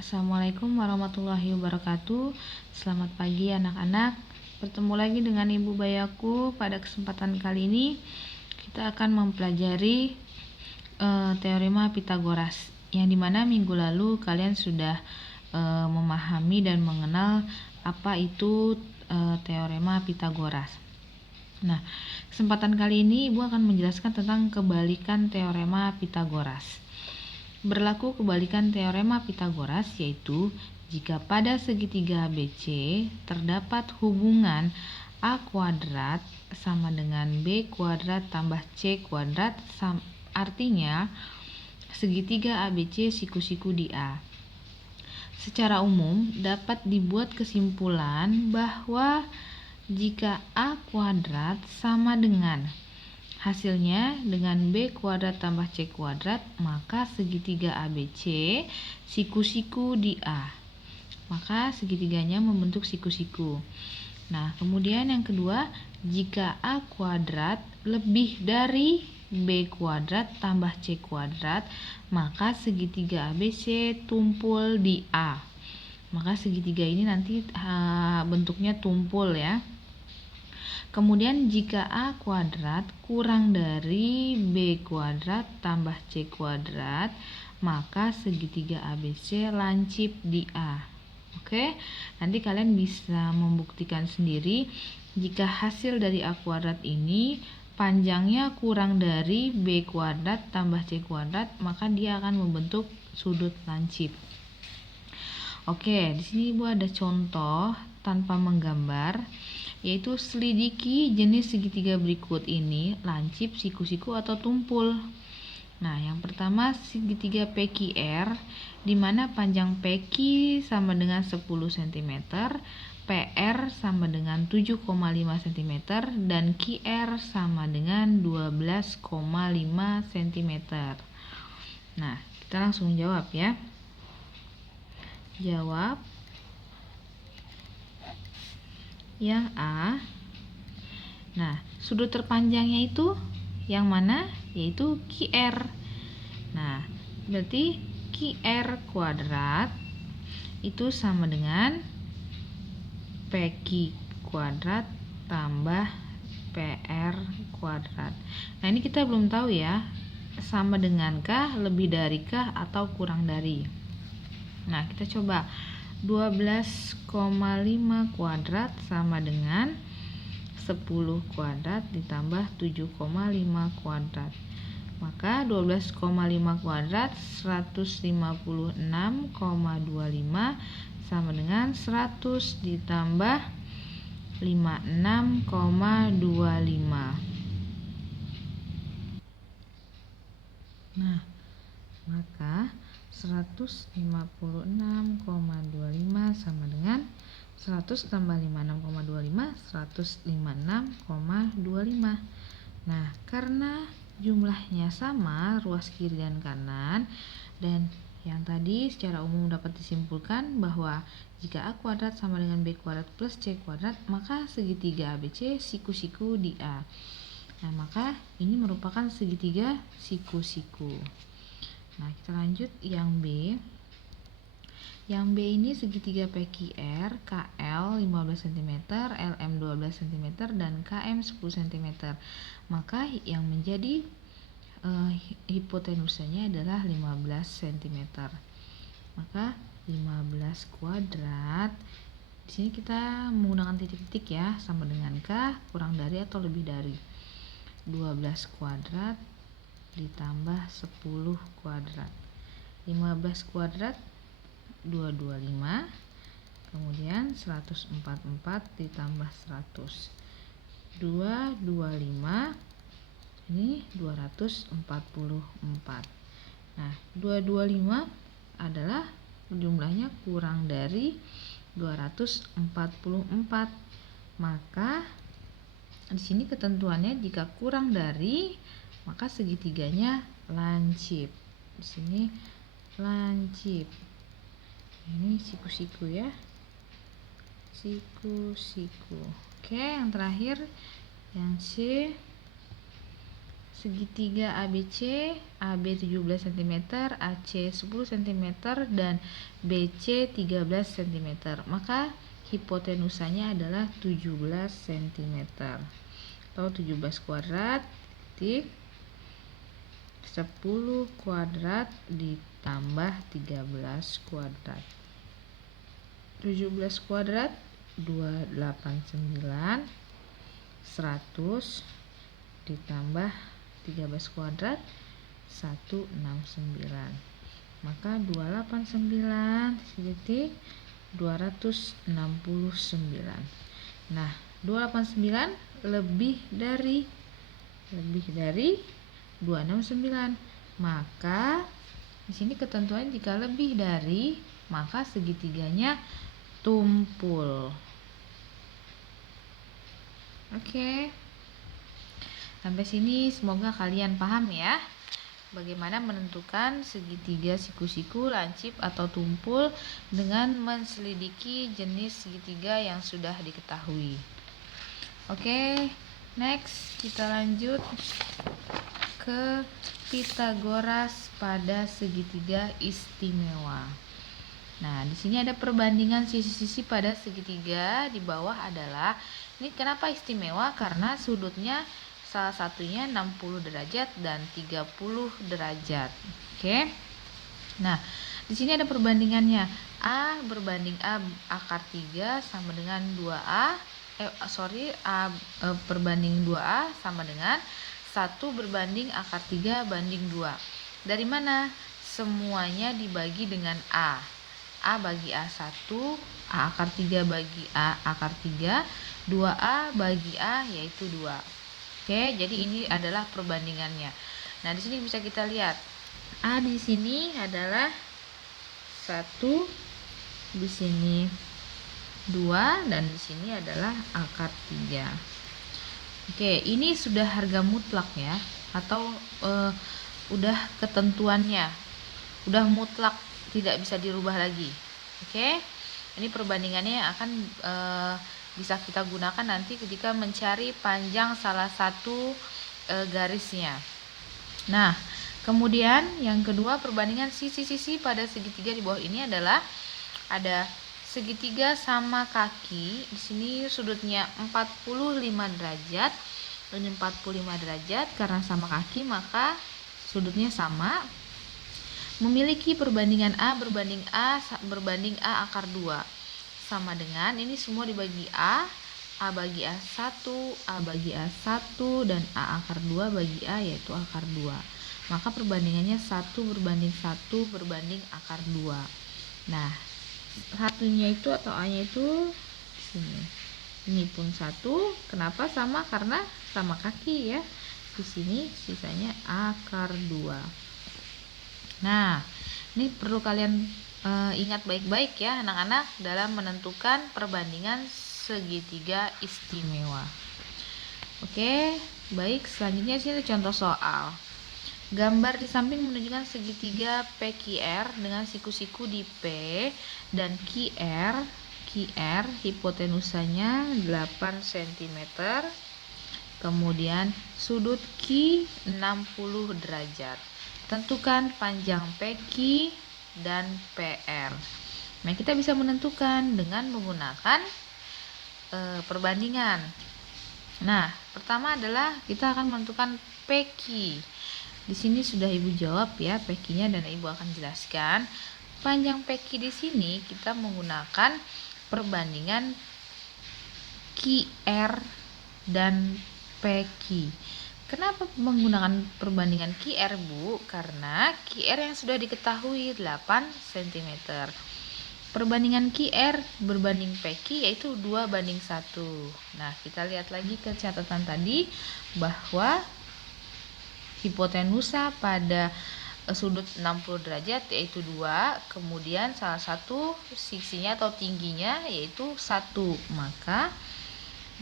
Assalamualaikum warahmatullahi wabarakatuh. Selamat pagi anak-anak. Bertemu lagi dengan Ibu Bayaku. Pada kesempatan kali ini kita akan mempelajari teorema Pitagoras, yang dimana minggu lalu kalian sudah memahami dan mengenal apa itu teorema Pitagoras. Nah, kesempatan kali ini Ibu akan menjelaskan tentang kebalikan teorema Pitagoras. Berlaku kebalikan teorema Pitagoras yaitu jika pada segitiga ABC terdapat hubungan A kuadrat sama dengan B kuadrat tambah C kuadrat, artinya segitiga ABC siku-siku di A. Secara umum dapat dibuat kesimpulan bahwa jika A kuadrat sama dengan hasilnya dengan B kuadrat tambah C kuadrat, maka segitiga ABC siku-siku di A. Maka segitiganya membentuk siku-siku. Nah, kemudian yang kedua, jika A kuadrat lebih dari B kuadrat tambah C kuadrat, maka segitiga ABC tumpul di A. Maka segitiga ini nanti bentuknya tumpul ya. Kemudian jika A kuadrat kurang dari B kuadrat tambah C kuadrat, maka segitiga ABC lancip di A. Oke, nanti kalian bisa membuktikan sendiri jika hasil dari A kuadrat ini panjangnya kurang dari B kuadrat tambah C kuadrat, maka dia akan membentuk sudut lancip. Oke, di sini Ibu ada contoh tanpa menggambar, yaitu selidiki jenis segitiga berikut ini lancip, siku-siku atau tumpul. Nah, yang pertama segitiga PQR, di mana panjang PQ sama dengan 10 cm, PR sama dengan 7,5 cm, dan QR sama dengan 12,5 cm. Nah, kita langsung jawab ya. Jawab yang A. Nah, sudut terpanjangnya itu yang mana? Yaitu QR. Nah, berarti QR kuadrat itu sama dengan PQ kuadrat tambah PR kuadrat. Nah, ini kita belum tahu ya, sama dengankah, lebih darikah, atau kurang dari. Nah, kita coba 12,5 kuadrat sama dengan 10 kuadrat ditambah 7,5 kuadrat. Maka 12,5 kuadrat 156,25 sama dengan 100 ditambah 56,25. Nah, maka 156,25 sama dengan 100 tambah 56,25, 156,25. Nah, karena jumlahnya sama, ruas kiri dan kanan, dan yang tadi secara umum dapat disimpulkan bahwa jika A kuadrat sama dengan B kuadrat plus C kuadrat, maka segitiga ABC siku-siku di A. Nah, maka ini merupakan segitiga siku-siku. Nah, kita lanjut yang B. Yang B ini segitiga PQR, KL 15 cm, LM 12 cm, dan KM 10 cm. Maka yang menjadi hipotenusanya adalah 15 cm. Maka 15 kuadrat, di sini kita menggunakan titik-titik ya, sama dengankah, kurang dari, atau lebih dari. 12 kuadrat ditambah 10 kuadrat. 15 kuadrat 225, kemudian 144 ditambah 100. 225 ini 244. Nah, 225 adalah jumlahnya kurang dari 244. Maka di sini ketentuannya jika kurang dari, maka segitiganya lancip. Di sini lancip. Ini siku-siku ya. Siku-siku. Oke, yang terakhir yang C. segitiga ABC, AB 17 cm, AC 10 cm, dan BC 13 cm. Maka hipotenusanya adalah 17 cm atau 17 kuadrat titik 10 kuadrat ditambah 13 kuadrat. 17 kuadrat 289, 100 ditambah 13 kuadrat 169. Maka 289 titik 269. Nah, 289 lebih dari 269. Maka di sini ketentuan jika lebih dari, maka segitiganya tumpul. Oke. Sampai sini semoga kalian paham ya. Bagaimana menentukan segitiga siku-siku, lancip atau tumpul dengan menselidiki jenis segitiga yang sudah diketahui. Oke, next kita lanjut ke Pitagoras pada segitiga istimewa. Nah, di sini ada perbandingan sisi-sisi pada segitiga. Di bawah adalah, ini kenapa istimewa? Karena sudutnya salah satunya 60 derajat dan 30 derajat. Oke. Nah, di sini ada perbandingannya. A berbanding A akar 3 sama dengan 2A. Perbanding 2A sama dengan 1 berbanding akar 3 banding 2. Dari mana? Semuanya dibagi dengan A. A bagi A1, A akar 3 bagi A akar 3, 2A bagi A yaitu 2. Oke, jadi ini adalah perbandingannya. Nah, di sini bisa kita lihat. A di sini adalah 1, di sini 2, dan di sini adalah akar 3. Oke, ini sudah harga mutlak ya, atau udah ketentuannya. Udah mutlak, tidak bisa dirubah lagi. Oke, ini perbandingannya akan bisa kita gunakan nanti ketika mencari panjang salah satu garisnya. Nah, kemudian yang kedua, perbandingan sisi-sisi pada segitiga di bawah ini adalah ada segitiga sama kaki. Di sini sudutnya 45 derajat. Ini 45 derajat karena sama kaki maka sudutnya sama. Memiliki perbandingan A berbanding A akar 2 sama dengan, ini semua dibagi A bagi A1, A bagi A1, dan A akar 2 bagi A yaitu akar 2. Maka perbandingannya 1 berbanding 1 berbanding akar 2. Nah, satunya itu atau A-nya itu sini. Ini pun 1. Kenapa sama? Karena sama kaki ya. Di sini sisanya akar 2. Nah, ini perlu kalian ingat baik-baik ya anak-anak dalam menentukan perbandingan segitiga istimewa. Oke, baik, selanjutnya sini contoh soal. Gambar di samping menunjukkan segitiga PQR dengan siku-siku di P dan QR hipotenusanya 8 cm. Kemudian sudut Q 60 derajat. Tentukan panjang PQ dan PR. Nah, kita bisa menentukan dengan menggunakan perbandingan. Nah, pertama adalah kita akan menentukan PQ. Di sini sudah Ibu jawab ya PQ-nya dan Ibu akan jelaskan. Panjang PQ di sini kita menggunakan perbandingan QR dan PQ. Kenapa menggunakan perbandingan QR, Bu? Karena QR yang sudah diketahui 8 cm. Perbandingan QR berbanding PQ yaitu 2 banding 1. Nah, kita lihat lagi ke catatan tadi bahwa hipotenusa pada sudut 60 derajat yaitu 2, kemudian salah satu sisinya atau tingginya yaitu 1. Maka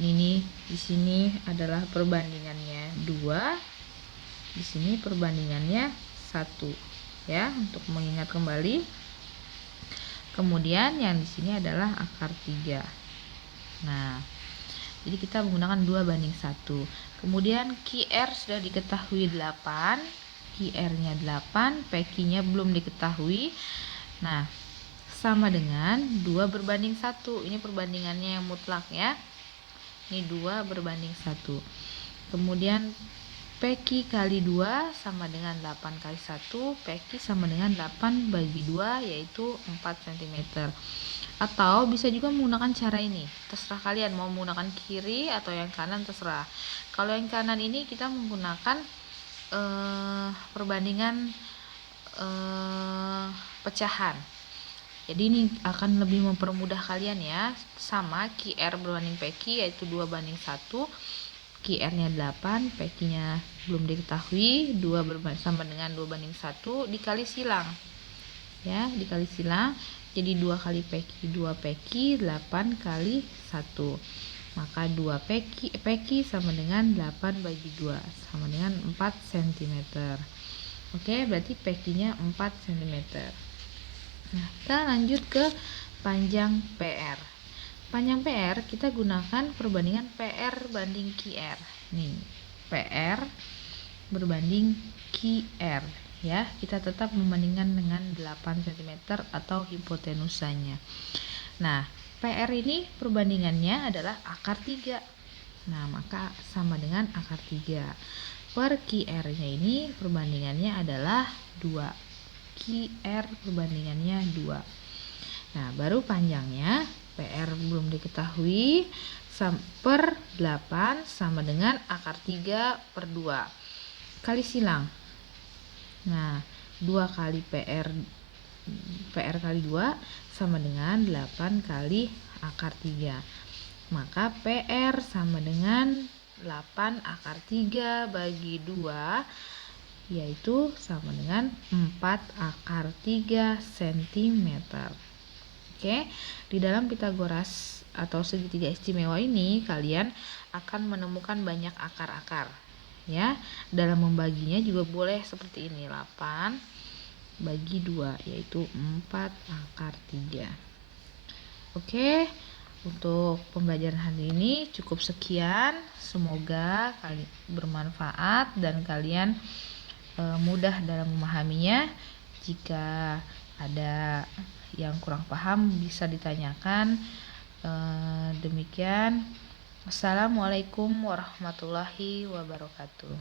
ini di sini adalah perbandingannya 2, di sini perbandingannya 1 ya, untuk mengingat kembali. Kemudian yang di sini adalah akar 3. Nah, Jadi kita menggunakan 2:1. Kemudian QR sudah diketahui 8, QR-nya 8, PQ-nya belum diketahui. Nah, sama dengan 2:1. Ini perbandingannya yang mutlak ya. Ini 2:1. Kemudian PQ kali 2 sama dengan 8 kali 1, PQ sama dengan 8/2, yaitu 4 cm. Atau bisa juga menggunakan cara ini, terserah kalian mau menggunakan kiri atau yang kanan, terserah. Kalau yang kanan ini kita menggunakan perbandingan pecahan. Jadi ini akan lebih mempermudah kalian ya. Sama QR berbanding PQ, yaitu 2:1. QR-nya 8, PQ-nya belum diketahui, 2 sama dengan 2:1, dikali silang. Ya, dikali silang. Jadi 2 kali PQ 2 PQ, 8 kali 1. Maka 2 PQ sama dengan 8/2, sama dengan 4 cm. Oke, berarti PQ-nya 4 cm. Nah, kita lanjut ke panjang PR. Panjang PR kita gunakan perbandingan PR banding QR. Nih, PR berbanding QR ya. Kita tetap membandingkan dengan 8 cm atau hipotenusanya. Nah, PR ini perbandingannya adalah akar 3. Nah, maka sama dengan akar 3. Per QR-nya ini perbandingannya adalah 2. QR perbandingannya 2. Nah, baru panjangnya PR belum diketahui, per 8 sama dengan akar 3/2. Kali silang. Nah, 2 kali PR kali 2 sama dengan 8 kali akar 3. Maka PR sama dengan 8 akar 3/2, yaitu sama dengan 4 akar 3 cm. Oke, di dalam Pitagoras atau segitiga istimewa ini kalian akan menemukan banyak akar-akar ya. Dalam membaginya juga boleh seperti ini, 8/2, yaitu 4 akar 3. Oke, untuk pembelajaran hari ini cukup sekian. Semoga bermanfaat dan kalian mudah dalam memahaminya. Jika ada yang kurang paham bisa ditanyakan. Demikian. Assalamualaikum warahmatullahi wabarakatuh.